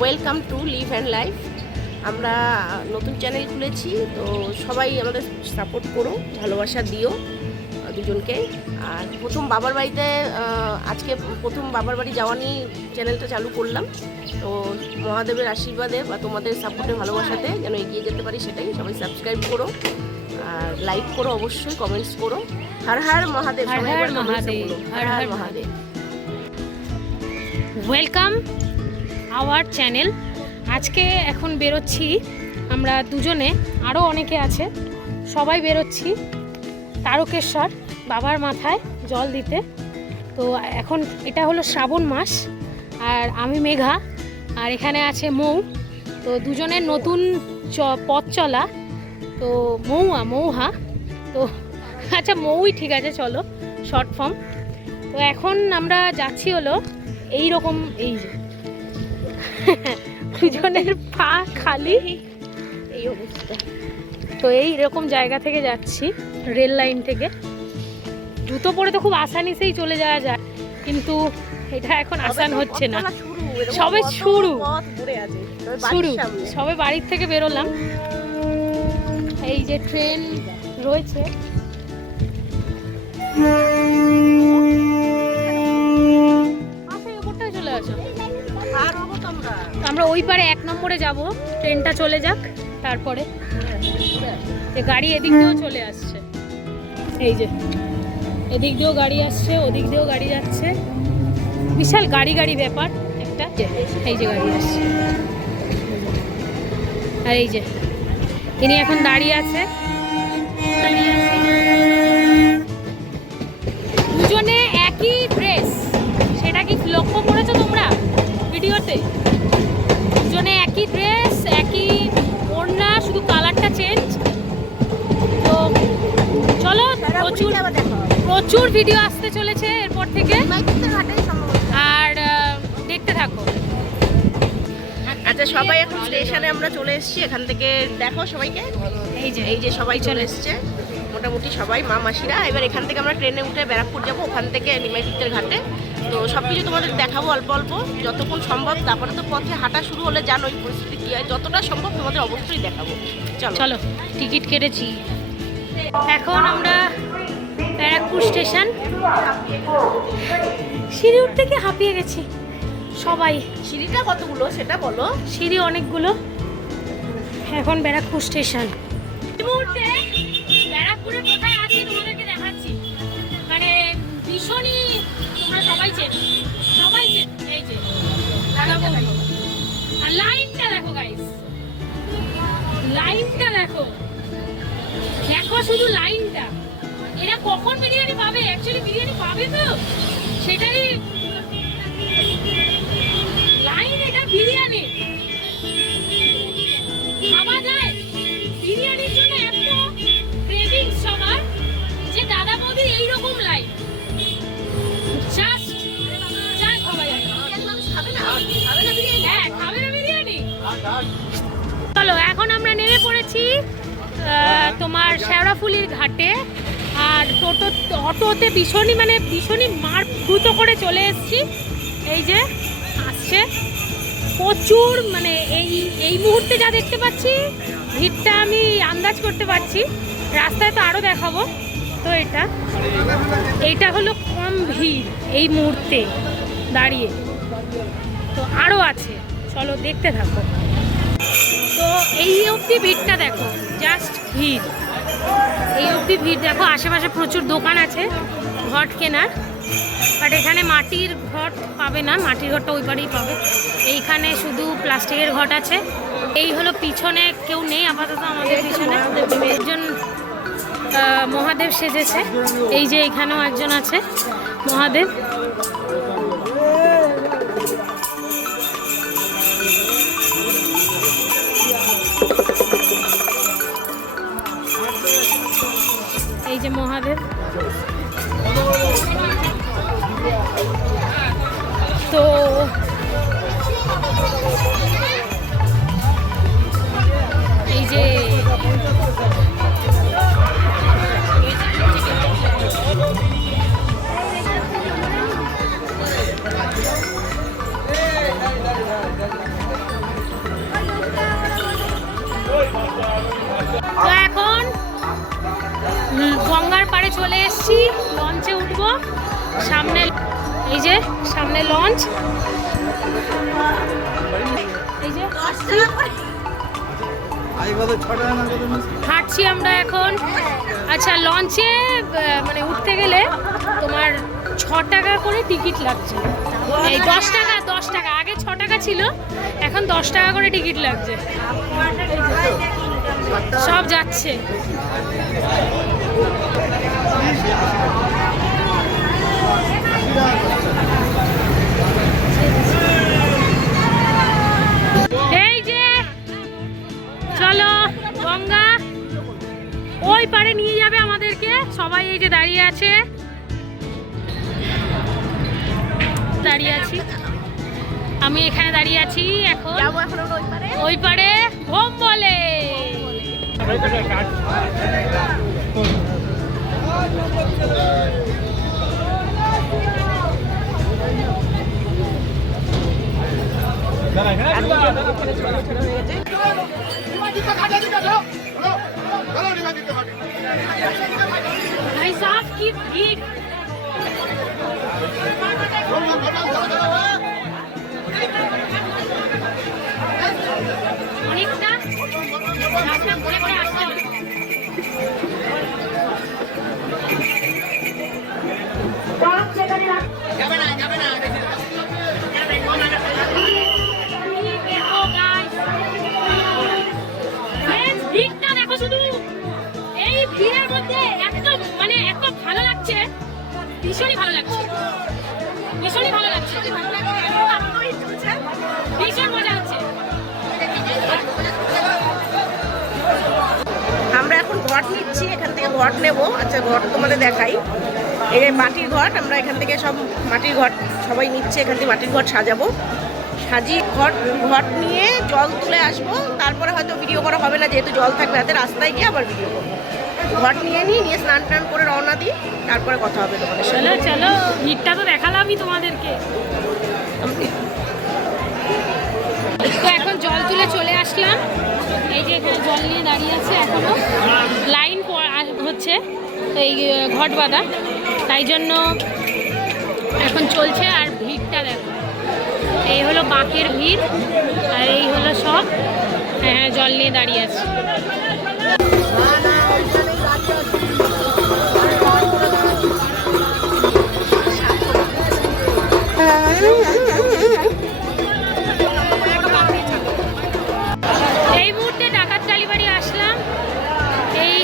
Welcome to live and life. আমরা নতুন channel খুলেছি, তো সবাই আমাদের সাপোর্ট করো, ভালোবাসা দিও দুজনকে। আর প্রথম বাবার বাড়িতে আজকে প্রথম বাবার বাড়ি যাওয়া নিয়ে চ্যানেলটা চালু করলাম। তো মহাদেবের আশীর্বাদে বা তোমাদের সাপোর্টে ভালোবাসাতে যেন এগিয়ে যেতে পারি, সেটাই। সবাই সাবস্ক্রাইব করো আর লাইক করো, অবশ্যই কমেন্টস করো। হর হর মহাদেব, হর হর মহাদেব, হর হর মহাদেব। Welcome our channel. আজকে এখন বেরোচ্ছি আমরা দুজনে, আরও অনেকে আছে, সবাই বেরোচ্ছি তারকেশ্বর বাবার মাথায় জল দিতে। তো এখন এটা হলো শ্রাবণ মাস, আর আমি মেঘা, আর এখানে আছে মৌ। তো দুজনের নতুন পথ চলা, তো মৌহা। তো আচ্ছা মৌই ঠিক আছে, চলো শর্ট ফর্ম। তো এখন আমরা যাচ্ছি হলো এই রকম, এই যে দুজনের পা খালি, এই অবস্থা। তো এই রকম জায়গা থেকে যাচ্ছি, রেল লাইন থেকে। জুতো পরে তো খুব আসানিসেই চলে যাওয়া যায়, কিন্তু এটা এখন আসান হচ্ছে না। সবে শুরু, সবে বাড়ির থেকে বেরোলাম। এই যে ট্রেন রয়েছে, চলে আসো। আমরা ওই পারে 1 নম্বরে যাব, ট্রেনটা চলে যাক, তারপরে গাড়ি এদিক দিয়েও চলে আসছে। এই যে এদিক দিয়েও গাড়ি আসছে, ওদিক দিয়েও গাড়ি যাচ্ছে, বিশাল গাড়ি ব্যাপার একটা। এই যে গাড়ি আসছে, আর এই যে ইনি এখন দাঁড়িয়ে আছে। দুজনে একই ড্রেস, সেটা কি লক্ষ্য করেছো তোমরা ভিডিওতে? দুজনে একই ড্রেস, একই ওড়না, শুধু কালারটা চেঞ্জ। তো চলো, প্রচুর ভিডিও আসতে চলেছে এরপর থেকে, আর দেখতে থাকো। আচ্ছা, সবাই এখন স্টেশনে আমরা চলে এসেছি। এখান থেকে দেখো সবাইকে, এই যে সবাই চলে এসছে, মোটামুটি সবাই মা মাসিরা। এবার এখান থেকে আমরা ট্রেনে উঠে ব্যারাকপুর যাবো, ওখান থেকে নিমাইতীর্থের ঘাটে। তো সব কিছু তোমাদের দেখাবো অল্প অল্প, যতক্ষণ সম্ভব। তারপরে তো পথে হাঁটা শুরু হলে জানো ওই পরিস্থিতি কী হয়, যতটা সম্ভব তোমাদের অবশ্যই দেখাবো। চলো, টিকিট কেটেছি। এখন আমরা ব্যারাকপুর স্টেশন। সিঁড়ি উঠতে কি হাঁপিয়ে গেছি সবাই। সিঁড়িটা কতগুলো সেটা বলো? সিঁড়ি অনেকগুলো। এখন ব্যারাকপুর স্টেশন। এই মুহূর্তে ব্যারাকপুরে কোথায় আছি তোমাদেরকে দেখাচ্ছি। মানে ভীষণই, তোমরা সবাই চেনো। এই যে আর লাইনটা দেখো গাইস, লাইনটা দেখো শুধু লাইনটা। এরা কখন বিরিয়ানি পাবে? অ্যাকচুয়ালি বিরিয়ানি পাবে তো, সেটাই লাইন। এটা বিরিয়ানি খাওয়া যায়, বিরিয়ানির জন্য এত ক্রেভিং সবার, যে দাদা বৌদি এইরকম লাইন জাস্ট খাওয়া যায়। হ্যাঁ, খাবে না বিরিয়ানি? চলো, এখন আমরা নেমে পড়েছি তোমার শেওড়াফুলির ঘাটে। আর অটোতে ভীষণই মার দ্রুত করে চলে এসেছি। এই যে আসছে প্রচুর, মানে এই মুহূর্তে যা দেখতে পাচ্ছি, ভিড়টা আমি আন্দাজ করতে পারছি। রাস্তায় তো আরও দেখাবো। তো এইটা হলো কম ভিড় এই মুহূর্তে দাঁড়িয়ে, তো আরও আছে, চলো দেখতে থাকো। তো এই অবধি ভিড়টা দেখো, জাস্ট ভিড়, এই অবধি ভিড় দেখো। আশেপাশে প্রচুর দোকান আছে ঘট কেনার, বাট এখানে মাটির ঘট পাবে না, মাটির ঘরটা ওই পারেই পাবে। এইখানে শুধু প্লাস্টিকের ঘট আছে। এই হলো পিছনে কেউ নেই আপাতত আমাদের পিছনে, একজন মহাদেব সেজেছে। এই যে এখানেও একজন আছে মহাদেব। এই যে মহাদেব। তো এই যে সামনে এই যে সামনে লঞ্চ, এই যে হাঁটছি আমরা এখন। আচ্ছা, লঞ্চে মানে উঠতে গেলে তোমার 6 টাকা করে টিকিট লাগছে। এই 10 টাকা আগে 6 টাকা ছিল, এখন 10 টাকা করে টিকিট লাগছে। সব যাচ্ছে। এই যে চলো, গঙ্গা ওই পারে নিয়ে যাবে আমাদেরকে। সবাই এই যে দাঁড়িয়ে আছে, দাঁড়িয়ে আছি আমি, এখানে দাঁড়িয়ে আছি। এখন ওই পারে হোম বলে। भाई साहब की भीड़, অনেকটা রাস্তা ঘুরে ঘুরে আসতে হবে। ভিড়টা দেখো শুধু, এই ভিড়ের মধ্যে একদম মানে এত ভালো লাগছে, ভীষণই ভালো লাগছে, ভীষণই ভালো লাগছে, ভীষণ মজা হচ্ছে। আমরা এখন ঘট নিচ্ছি, এখান থেকে ঘট নেব। আচ্ছা, ঘট তোমাদের দেখাই। এই যে মাটির ঘট, আমরা এখান থেকে সব মাটির ঘট সবাই নিচ্ছে, এখান থেকে মাটির ঘট সাজাবো। সাজিয়ে ঘট নিয়ে জল তুলে আসবো। তারপরে হয়তো ভিডিও করা হবে না, যেহেতু জল থাকবে হাতে, রাস্তায় গিয়ে আবার ভিডিও করবো। ঘট নিয়ে নিয়ে স্নান টান করে রওনা দিই, তারপরে কথা হবে তোমাদের সাথে। চলো চলো, ভিড়টা তো দেখালামই তোমাদেরকে। তো এখন জল তুলে চলে আসলাম। এই যে এখানে জল নিয়ে দাঁড়িয়ে আছে, এখনো লাইন হচ্ছে তো এই ঘট বাঁধা, তাই জন্য এখন চলছে। আর ভিড়টা দেখো, এই হলো বাঁকের ভিড়, আর এই হলো সব জল নিয়ে দাঁড়িয়ে আছে। এই মুহূর্তে ডাকাত কালীবাড়ি আসলাম। এই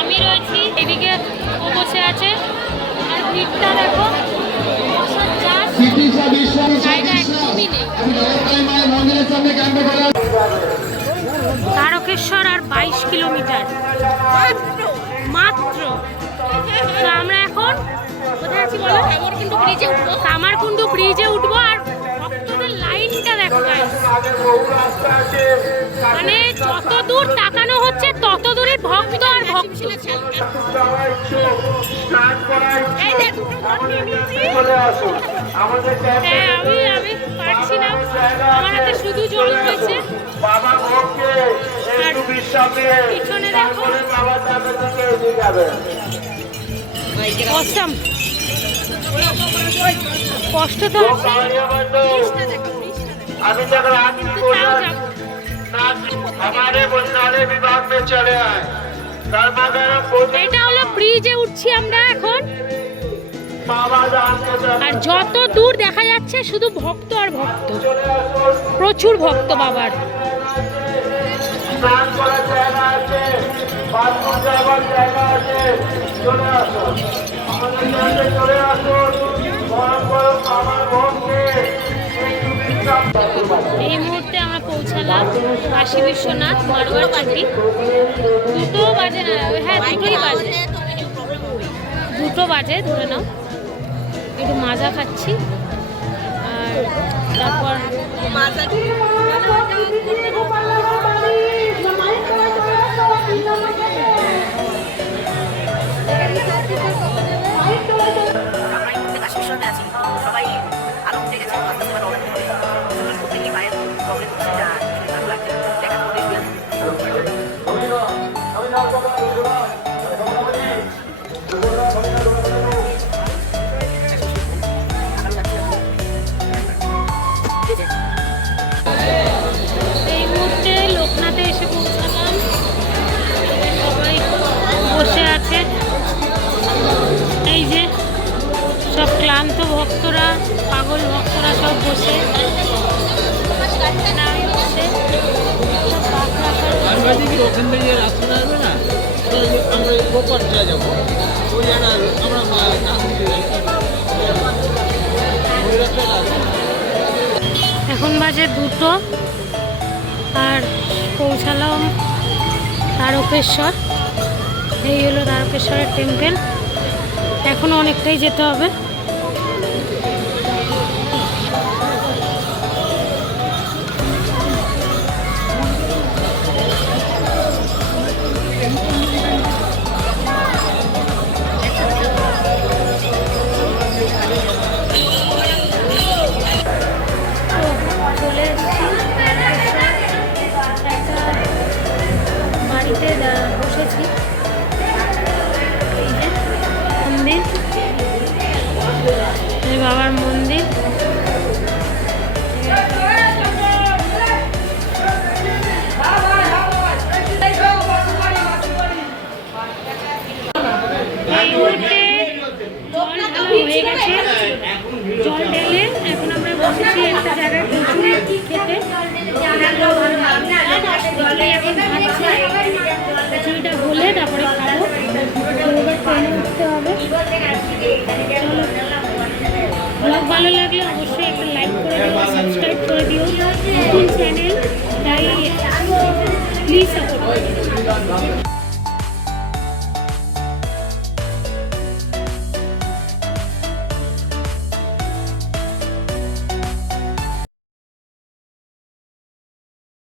আমি রয়েছি, এদিকে ও বসে আছে, আর ভিড়টা দেখো, জায়গা একদমই নেই। তারকেশ্বর আর 22 কিলোমিটার মাত্র। তো আমরা এখন কোথায় আছি বলো? কামারকুণ্ডু ব্রিজে উঠবো। আর ভক্তদের লাইনটা দেখো গাইস, মানে যত দূর তাকানো হচ্ছে তত দূরে ভক্ত আর ভক্ত। হ্যাঁ, আমি পারছি না, আমার হাতে শুধু জল রয়েছে। আর পিছনে দেখো, অসাম কষ্ট তো আছে, কিন্তু তাও যাবো। এটা হলো ব্রিজে উঠছি আমরা এখন, আর যত দূর দেখা যাচ্ছে শুধু ভক্ত আর ভক্ত, প্রচুর ভক্ত বাবার। এই মুহূর্তে আমরা পৌঁছালাম কাশী বিশ্বনাথ মারোয়ার চটি। 2 বাজে না, হ্যাঁ 2টোই বাজে, 2টো বাজে ধরে নাও। একটু মাজা খাচ্ছি, আর তারপর বসে নামে বসে সব পাক রাখার ওখান থেকে রাস্তা আসবে না, আমরা প্রপার যাবো ওই জায়গা আমরা ওই রাস্তাটা আসবে। এখন বাজে 2টো আর পৌঁছালাম তারকেশ্বর। এই হলো তারকেশ্বরের টেম্পল। এখনো অনেকটাই যেতে হবে। চলে এসেছি তারকেশ্বর। একটা বাড়িতে বসেছি। এই যে মন্দির, এই বাবার মন্দির। এই মুহূর্তে জল ঢালা হয়ে গেছে। জল ঢেলে এখন আমরা বসেছি একটা জায়গায় কচুরি খেতে। এখন খাচ্ছি। কচুরিটা হলে তারপরে খাবো। তো এবার ট্রেনে উঠতে হবে। চলো